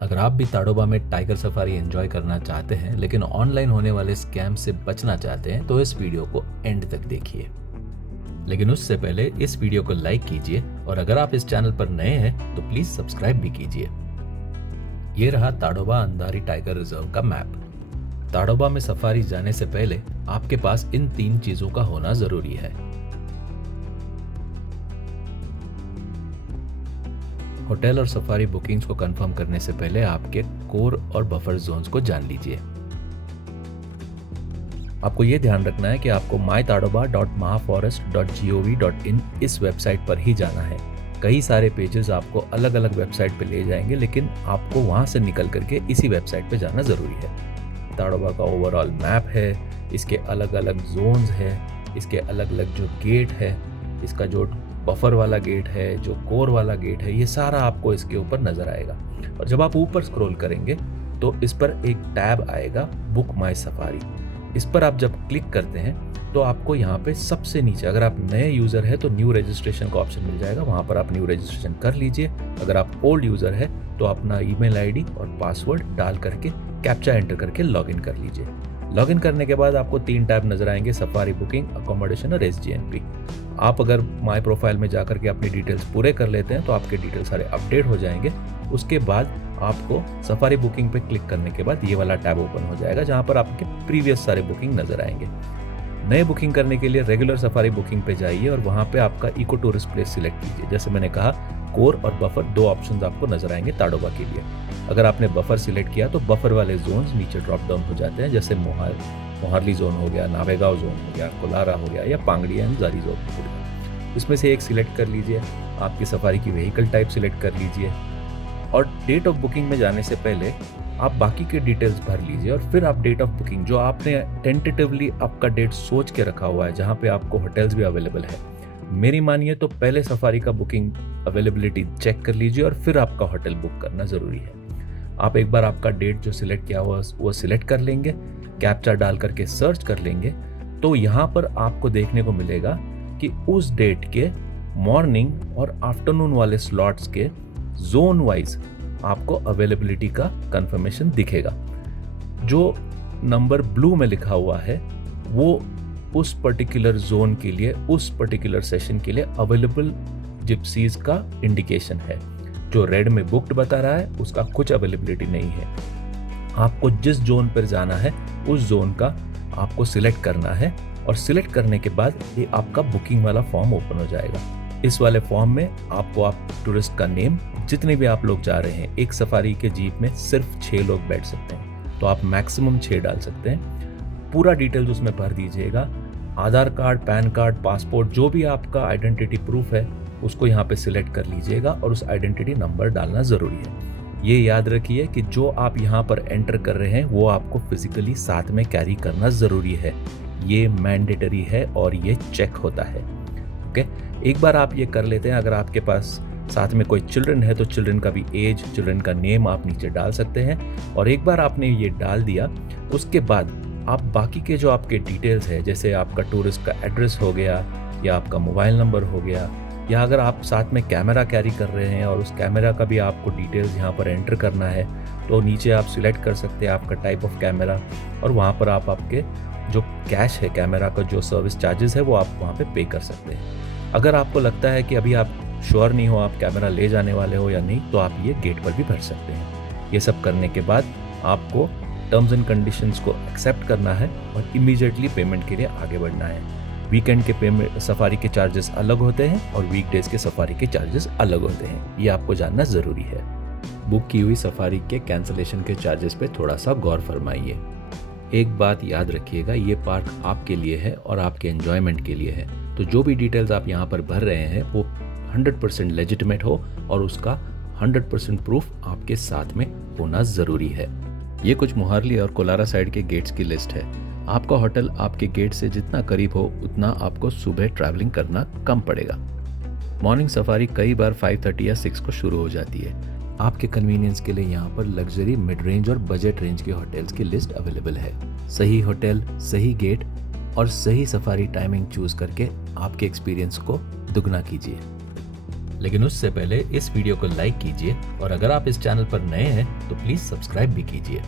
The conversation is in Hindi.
अगर आप भी ताडोबा में टाइगर सफारी एंजॉय करना चाहते हैं लेकिन ऑनलाइन होने वाले स्कैम से बचना चाहते हैं तो इस वीडियो को एंड तक देखिए। लेकिन उससे पहले इस वीडियो को लाइक कीजिए और अगर आप इस चैनल पर नए हैं तो प्लीज सब्सक्राइब भी कीजिए। ये रहा ताडोबा अंधारी टाइगर रिजर्व का मैप। ताडोबा में सफारी जाने से पहले आपके पास इन 3 चीजों का होना जरूरी है। होटल और सफारी बुकिंग्स को कंफर्म करने से पहले आपके कोर और बफर जोन्स को जान लीजिए। आपको यह ध्यान रखना है कि आपको mytadoba.mahaforest.gov.in इस वेबसाइट पर ही जाना है। कई सारे पेजेस आपको अलग अलग वेबसाइट पे ले जाएंगे, लेकिन आपको वहां से निकल करके इसी वेबसाइट पे जाना जरूरी है। ताडोबा का ओवरऑल मैप है, इसके अलग अलग जोन्स है, इसके अलग अलग जो गेट है, इसका जो बफर वाला गेट है, जो कोर वाला गेट है, ये सारा आपको इसके ऊपर नजर आएगा। और जब आप ऊपर स्क्रॉल करेंगे तो इस पर एक टैब आएगा बुक माई सफारी। इस पर आप जब क्लिक करते हैं तो आपको यहाँ पे सबसे नीचे, अगर आप नए यूजर है तो न्यू रजिस्ट्रेशन का ऑप्शन मिल जाएगा, वहां पर आप न्यू रजिस्ट्रेशन कर लीजिए। अगर आप ओल्ड यूजर है तो अपना ईमेल आईडी और पासवर्ड डाल करके कैप्चा एंटर करके लॉगिन कर लीजिए। लॉगिन करने के बाद आपको 3 टैब नजर आएंगे, सफारी बुकिंग, अकोमोडेशन और SGNP। आप अगर माई प्रोफाइल में जाकर के अपनी डिटेल्स पूरे कर लेते हैं तो आपके डिटेल्स सारे अपडेट हो जाएंगे। उसके बाद आपको सफारी बुकिंग पे क्लिक करने के बाद ये वाला टैब ओपन हो जाएगा, जहां पर आपके प्रीवियस सारे बुकिंग नजर आएंगे। नए बुकिंग करने के लिए रेगुलर सफारी बुकिंग पे जाइए और वहां पे आपका इको टूरिस्ट प्लेस सिलेक्ट कीजिए। जैसे मैंने कहा, कोर और बफर 2 ऑप्शंस आपको नजर आएंगे ताडोबा के लिए। अगर आपने बफर सिलेक्ट किया तो बफर वाले जोन्स नीचे ड्रॉप डाउन हो जाते हैं, जैसे मोहारली जोन हो गया, नावेगांव जोन हो गया, कोलारा हो गया या पांगड़ी एंड जारी जोन हो गया। इसमें से एक सिलेक्ट कर लीजिए, आपकी सफारी की व्हीकल टाइप सिलेक्ट कर लीजिए और डेट ऑफ बुकिंग में जाने से पहले आप बाकी के डिटेल्स भर लीजिए और फिर आप डेट ऑफ बुकिंग, जो आपने टेंटेटिवली आपका डेट सोच के रखा हुआ है, जहाँ पे आपको होटल्स भी अवेलेबल है, मेरी मानिए तो पहले सफारी का बुकिंग अवेलेबिलिटी चेक कर लीजिए और फिर आपका होटल बुक करना जरूरी है। आप एक बार आपका डेट जो सिलेक्ट किया हुआ वो सिलेक्ट कर लेंगे, कैप्चा डाल करके सर्च कर लेंगे, तो यहाँ पर आपको देखने को मिलेगा कि उस डेट के मॉर्निंग और आफ्टरनून वाले स्लॉट्स के जोन वाइज आपको अवेलेबिलिटी का कंफर्मेशन दिखेगा। जो नंबर ब्लू में लिखा हुआ है वो उस पर्टिकुलर जोन के लिए, उस पर्टिकुलर सेशन के लिए अवेलेबल जिप्सीज का इंडिकेशन है। जो रेड में बुक्ड बता रहा है उसका कुछ अवेलेबिलिटी नहीं है। आपको जिस जोन पर जाना है उस जोन का आपको सिलेक्ट करना है और सिलेक्ट करने के बाद ये आपका बुकिंग वाला फॉर्म ओपन हो जाएगा। इस वाले फॉर्म में आपको आप टूरिस्ट का नेम, जितने भी आप लोग जा रहे हैं, एक सफारी के जीप में सिर्फ 6 लोग बैठ सकते हैं तो आप मैक्सिमम 6 डाल सकते हैं। पूरा डिटेल्स उसमें भर दीजिएगा, आधार कार्ड, पैन कार्ड, पासपोर्ट, जो भी आपका आइडेंटिटी प्रूफ है उसको यहाँ पे सिलेक्ट कर लीजिएगा और उस आइडेंटिटी नंबर डालना जरूरी है। ये याद रखिए कि जो आप यहाँ पर एंटर कर रहे हैं वो आपको फिजिकली साथ में कैरी करना जरूरी है। ये मैंडेटरी है और ये चेक होता है। ओके, एक बार आप ये कर लेते हैं, अगर आपके पास साथ में कोई चिल्ड्रन है तो चिल्ड्रन का भी एज, चिल्ड्रन का नेम आप नीचे डाल सकते हैं। और एक बार आपने ये डाल दिया उसके बाद आप बाकी के जो आपके डिटेल्स है, जैसे आपका टूरिस्ट का एड्रेस हो गया या आपका मोबाइल नंबर हो गया, या अगर आप साथ में कैमरा कैरी कर रहे हैं और उस कैमरा का भी आपको डिटेल्स यहाँ पर एंटर करना है तो नीचे आप सिलेक्ट कर सकते हैं आपका टाइप ऑफ कैमरा और वहाँ पर आप आपके जो कैश है, कैमरा का जो सर्विस चार्जेस है वो आप वहाँ पे पे कर सकते हैं। अगर आपको लगता है कि अभी आप श्योर नहीं हो आप कैमरा ले जाने वाले हो या नहीं, तो आप ये गेट पर भी भर सकते हैं। ये सब करने के बाद आपको टर्म्स एंड कंडीशंस को एक्सेप्ट करना है और इमीडिएटली पेमेंट के लिए आगे बढ़ना है। वीकेंड के पेमेंट सफारी के चार्जेस अलग होते हैं और वीकडेज के सफारी के चार्जेस अलग होते हैं, ये आपको जानना ज़रूरी है। बुक की हुई सफारी के कैंसलेशन के चार्जेस पे थोड़ा सा गौर फरमाइए। एक बात याद रखिएगा, ये पार्क आपके लिए है और आपके एंजॉयमेंट के लिए है, तो जो भी डिटेल्स आप यहाँ पर भर रहे हैं वो 100% लेजिटिमेट हो और उसका 100% प्रूफ आपके साथ में होना ज़रूरी है। ये कुछ मोहारली और कोलारा साइड के गेट्स की लिस्ट है। आपका होटल आपके गेट से जितना करीब हो उतना आपको सुबह ट्रैवलिंग करना कम पड़ेगा। मॉर्निंग सफारी कई बार 5:30 या 6 को शुरू हो जाती है। आपके कन्वीनियंस के लिए यहाँ पर लग्जरी, मिड रेंज और बजट रेंज के होटल्स की लिस्ट अवेलेबल है। सही होटल, सही गेट और सही सफारी टाइमिंग चूज करके आपके एक्सपीरियंस को दुगना कीजिए। लेकिन उससे पहले इस वीडियो को लाइक कीजिए और अगर आप इस चैनल पर नए हैं तो प्लीज सब्सक्राइब भी कीजिए।